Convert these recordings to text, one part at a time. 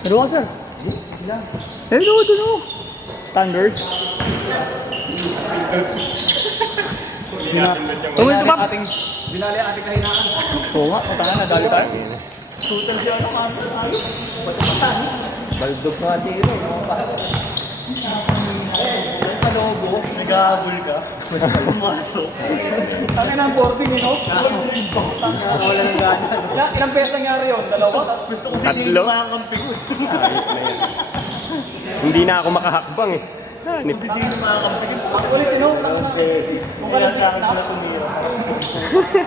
Ano ka, sir? Hello, doon o. Thunders. Tumulto ba? Binali ang ating kahinaan. Oo nga, matanga na, dali tayo. Total siya ano ka. Baldog nga tiro. Palobo, nag-ahabol ka. Pumasok. Sabi ng 40, you know? Wala nang gana. Ilang pesos nangyari yun? Dalawa? Gusto ko sisingin Tatlo. mga kampi ko. Hindi na ako makahakbang eh. Sisingin mga kampi ko. Ulit, you know? Kung walang chat na.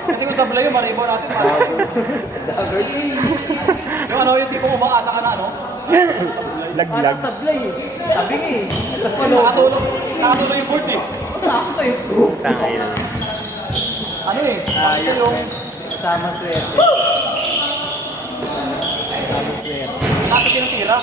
Kasi kung sablay yun, maribaw natin. Yung ano, yung tipong umakasa ka na, ano? Laglag. Sablay eh. Sabi nga eh. Tapos pa nakatulog yung board eh. Sakto eh. Tangay na. Ano eh, sakto yung Kasama swerte. Kasama swerte. sakto yung tira.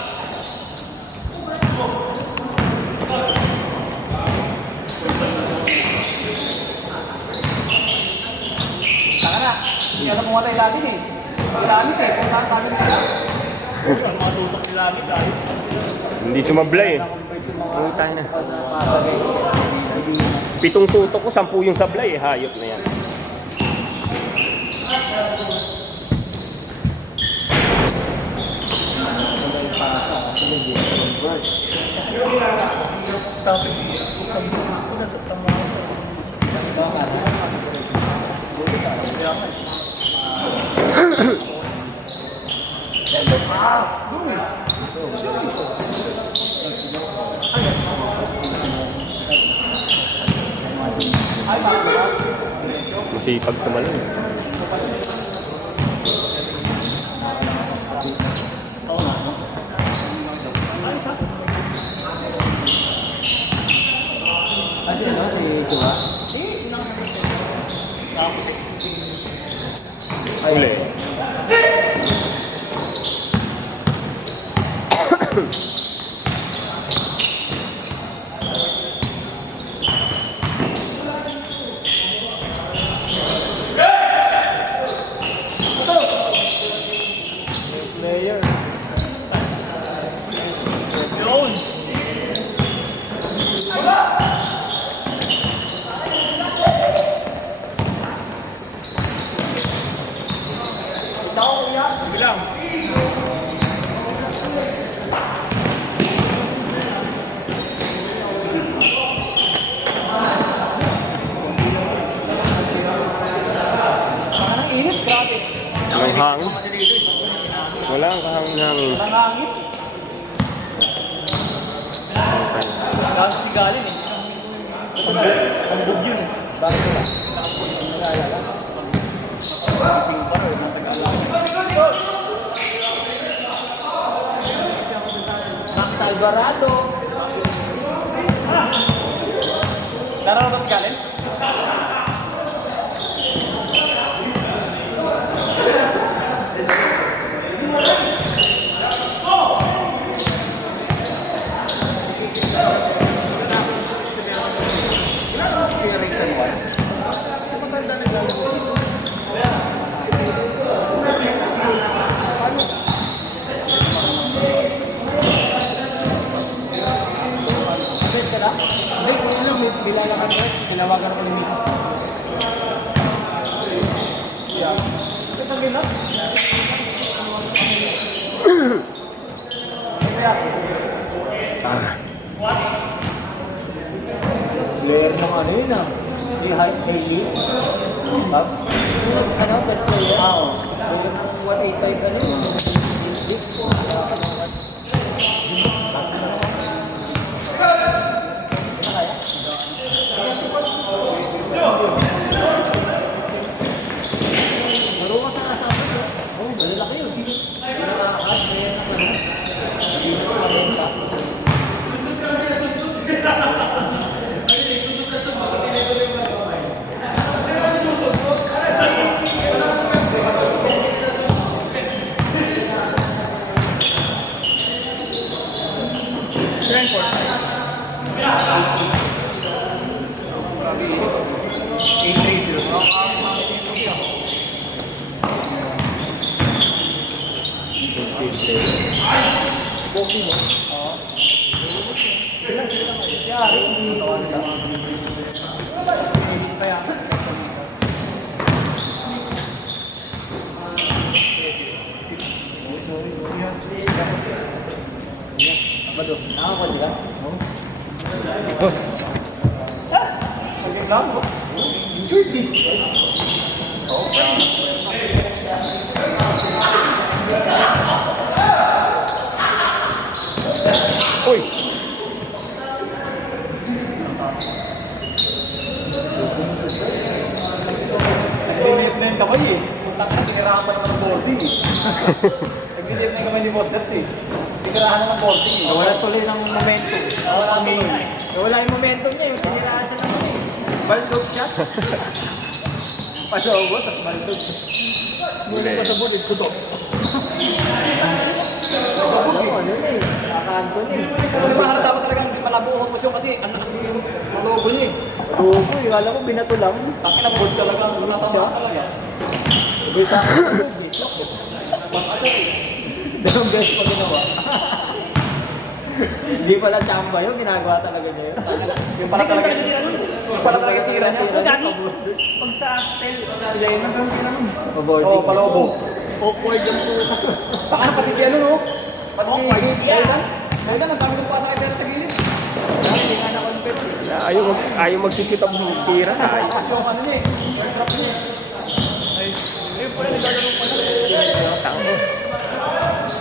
Saka na, hindi alam mo wala yung langit eh. Yung langit eh, kung saan paano nila. Ang mga tutok yung langit dahil. Hindi sumablay eh. Tayo na. 7 tutok ko, 10 yung sablay eh. Hayop na yan. Masipag tumalon. Kasi ano, si Chua? Uli. Player. Yun. Ikaw, kuya. Bilang. Parang init, grabe. Ang hangin. Wala ang kahangin-hangin. Parang hangin. Galing si galing eh. Ang bug yun. Bakit ba? Max Alvarado. Laro ba si galing? Hindi, kung ano, may bilalakan ko. Tinawagan ko ni Mrs. Ito pag ina? Player ng ano yun ah. Si Hailey. Pops. Ano, best player? Oo. 185 ano yun. Laro ka sa kasama ko. Oo, malalaki yun. Hindi nakakakas. Hindi nakakakas. Ay! Boxing mo? Oo. Yari, hindi ito. Kaya, Apa tuh? Apa sih kan? Boss. sige lang. Uy! Nag-limit na kami eh. Puntak na, tinirahan pa naman ng 40 eh. Nag-limit na kami ni Bosters eh. Tinirahan na ng 40 eh. Wala tuloy ng momentum. Wala yung momentum niya, yung piniraan siya naman eh. Balsog shot. Pasobot at balsog. Uli. Pasabot, ito to. Ano yun eh. Nakakanto niya eh. Pero parang dapat talaga hindi palabuho mo siya kasi ang lakas yung malobo niya eh. Lugo, yung alam mo, binato lang. Takin ang board talaga. Wala pa mga talaga. Sabi sa akin, dalawang beses pa ginawa. Hindi pala chamba yun, ginagawa talaga niya yun. Yung pala talaga yung pala talaga tira niya. Pag sa hotel, yun ang gawin naman. Oo, palobo. Awkward yung puta. Baka na pati si ano no? Pati si Kailan? Kailan, ang dami ng pasa kay sa gilid. Hindi nga na-confess. Ayaw magsikip ang tira. Kasi yung ano niya eh. Yung trap niya eh.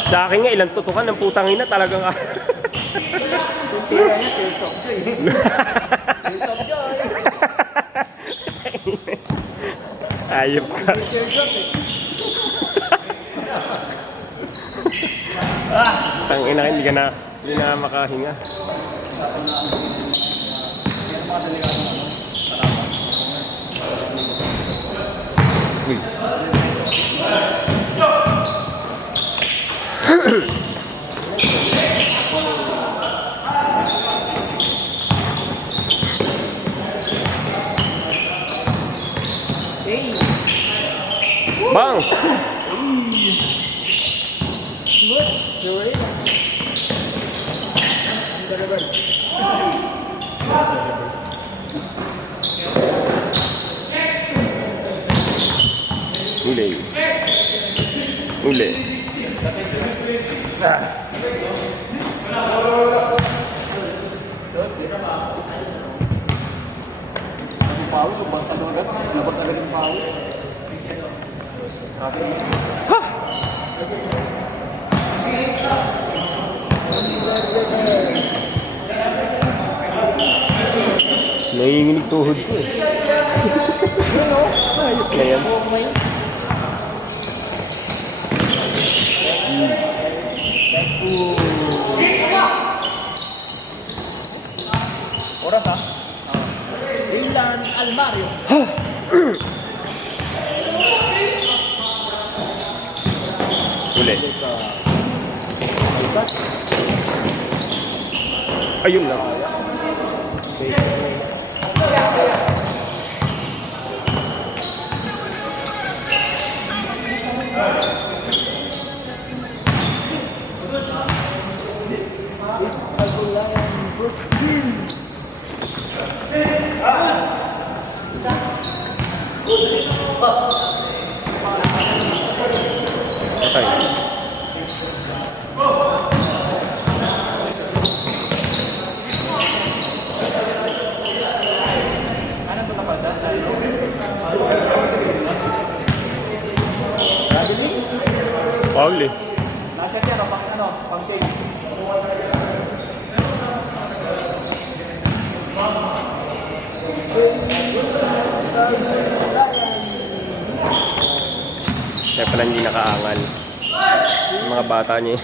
Sa akin nga, ilang tutukan ng putang ina talagang Yung tira niya, Tears of Joy. Tears of Joy. Ayop ka. Tears of eh. Tang ina, hindi na makahinga. Uy. Bang! Joy. The reverse. Uli. Uli. Yung pawis, yung bangsa doon agad. Labas agad yung pawis. Nanginginig tuhod ko eh. Ayop na yan. Oras ha? Dylan Almario. Uli. Ayun lang. Okay. Paul eh. Nasa siya, pang take. Kaya pala hindi nakaangal. Yung mga bata niya eh.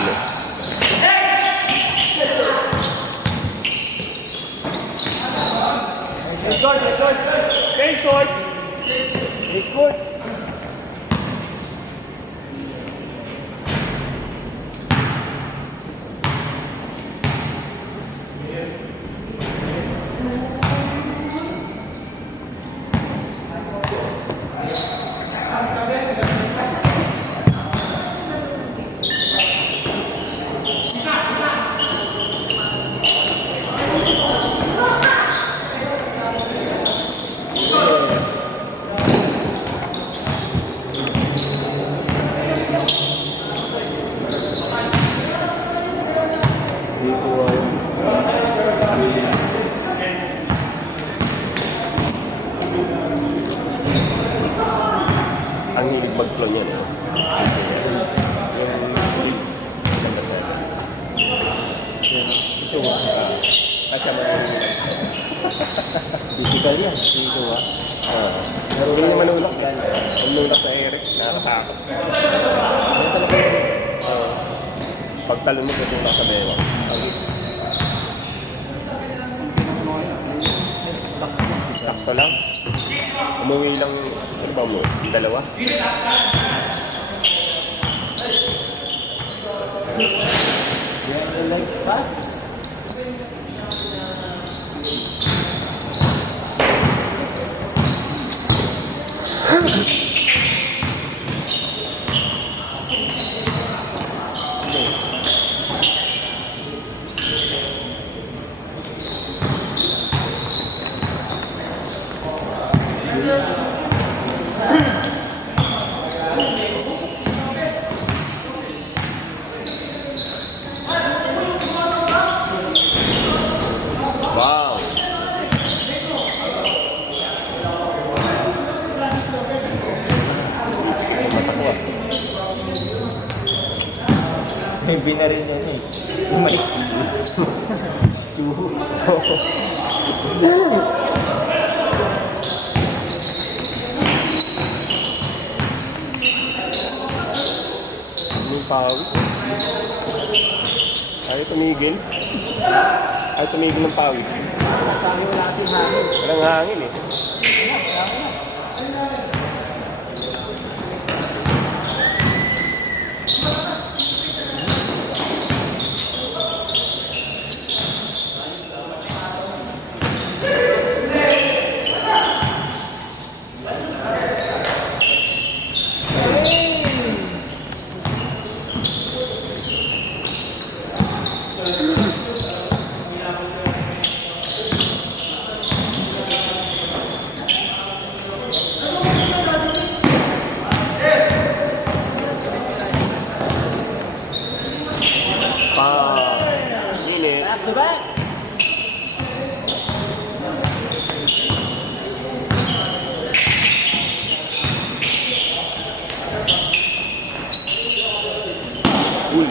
Uli. Record. Record. Record. Ito ah. Kasi mo yung Physical yan. Ito ah. pero hindi naman ulak. Ulak sa Eric, nakakatakot. Ano talaga yun? Pagtalon mo, tutulak sa bewang. Sakto lang. Umuwi lang, ano ba mo? Yung dalawa? Yan yung lights pass. Wow! Matakwa. May binarin niya eh. Umay. Yung pawis. Ayaw tumigil. Ayaw tumigil ng pawis. Sabi wala ating hangin. Walang hangin eh. Init. Back to back. Uy.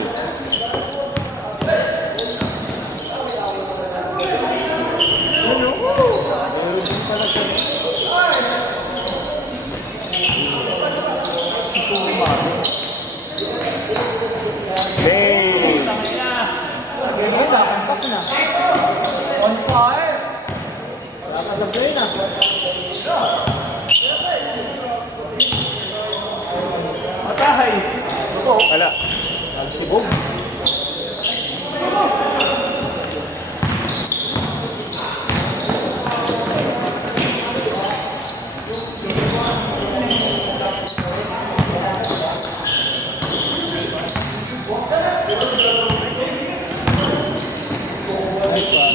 Bang! Ay, nakampak na. On fire! Nakasabay na. Matahay! Wala. Nagsibog.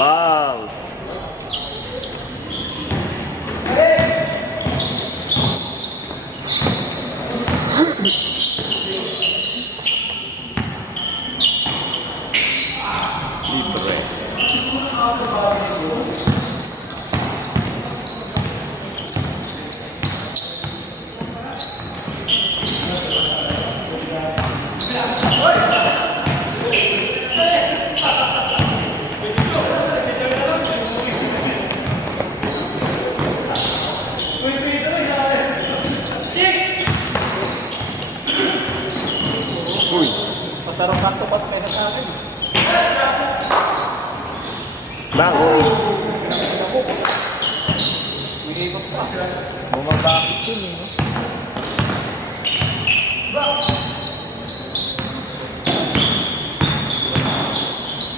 Bang! Libre. Uy! Masarap sakto pa kayo sa akin. Bang! Uy! Nag-iikot pa. Bumabakit yun eh.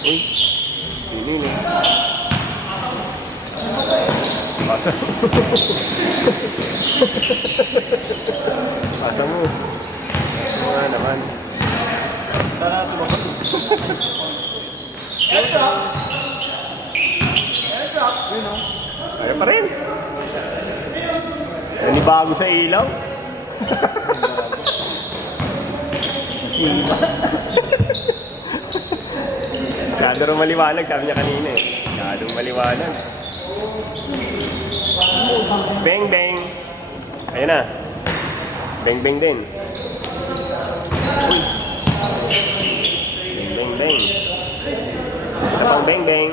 Uy! Ini. Pasa mo. Ano nga naman. Sana sumagot. Airdrop! Airdrop! Yun o. Kaya pa rin. Nanibago sa ilaw. Masyado rin maliwanag, sabi niya kanina eh. Masyadong maliwanag. Bang bang. Ayun na. Bang bang din. Beng, beng. Isa pang beng, beng.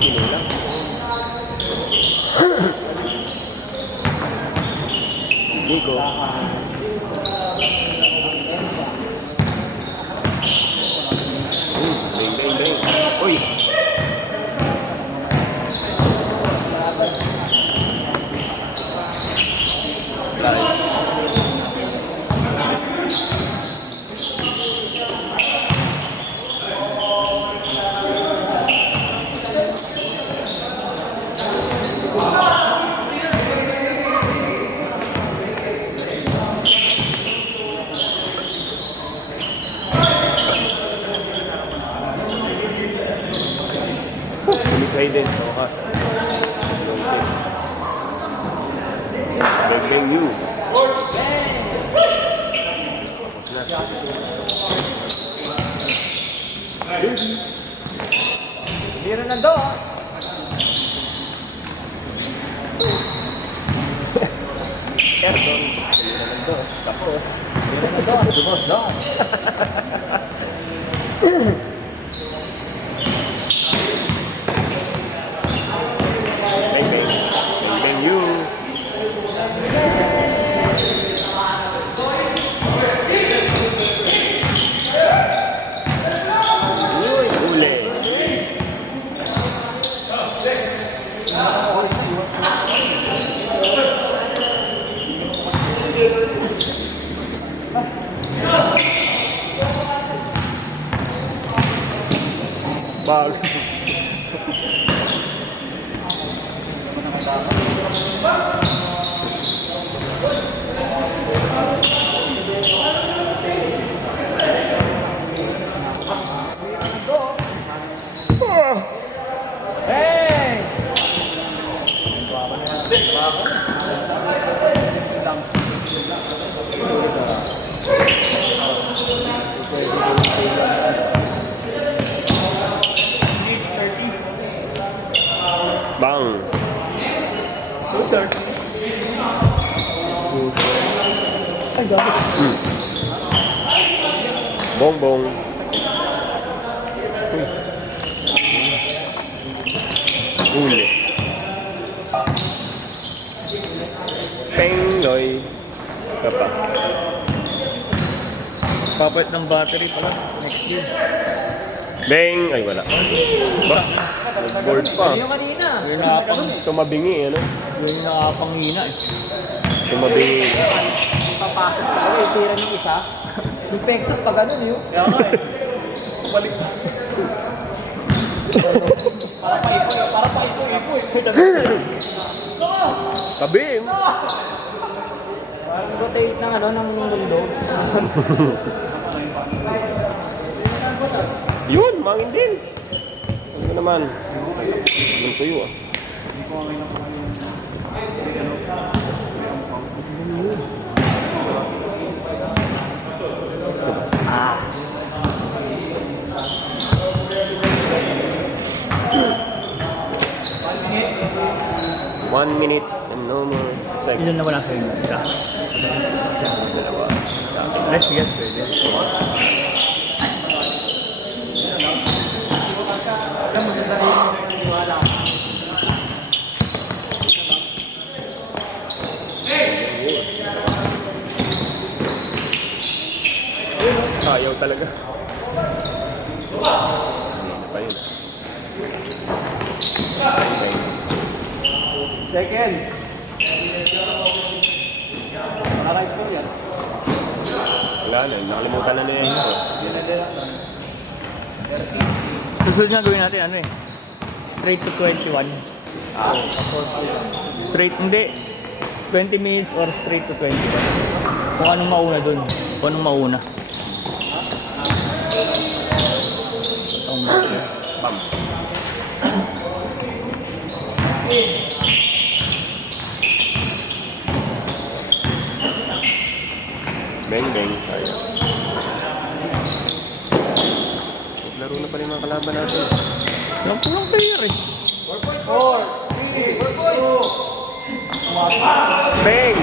Piling lang. Nico. Beng, beng, beng. Uy! Ulikay din sa wakas. Beng, beng, you. Biro ng dos. Erton. Pilihan ng dos. Tapos. Biro ng dos. Dumos, dos. Beng, beng. Beng, beng, you. Uy, huli. Bal. Hey! Bang. Ay, gabi. Bong, bong. Huli. Pengloy. Isa pa. Papalit ng battery pala. Next game. Beng. Ay, wala. Ba? Nag-board pa. Yung kanina. Yung nakapang, Tumabingi, ano? yung nakapangina eh. Tumabingi. Papasok talaga yung tira ng isa. Yung pektos pa ganun yun. Kaya nga eh. Balik na. Para pa ipo eh. Kabing. Rotate ng ano, ng mundo. Yun, mangin din. Ano naman? Yung tuyo ah. One minute and no more seconds. Ilan na wala sa inyo? Isa. Dalawa. Let's get pwede. Ayaw talaga. Pa yun. Okay. Second. Aray po yan. Wala na, nakalimutan na niya yun. Susunod na gawin natin ano eh. Straight to 21. Straight, hindi. 20 minutes or straight to 21. Kung anong mauna dun. Kung anong mauna. Ang mauna. Bam. Beng, beng. Ay. Laro na pa rin mga kalaban natin. Lang po lang player eh. Beng!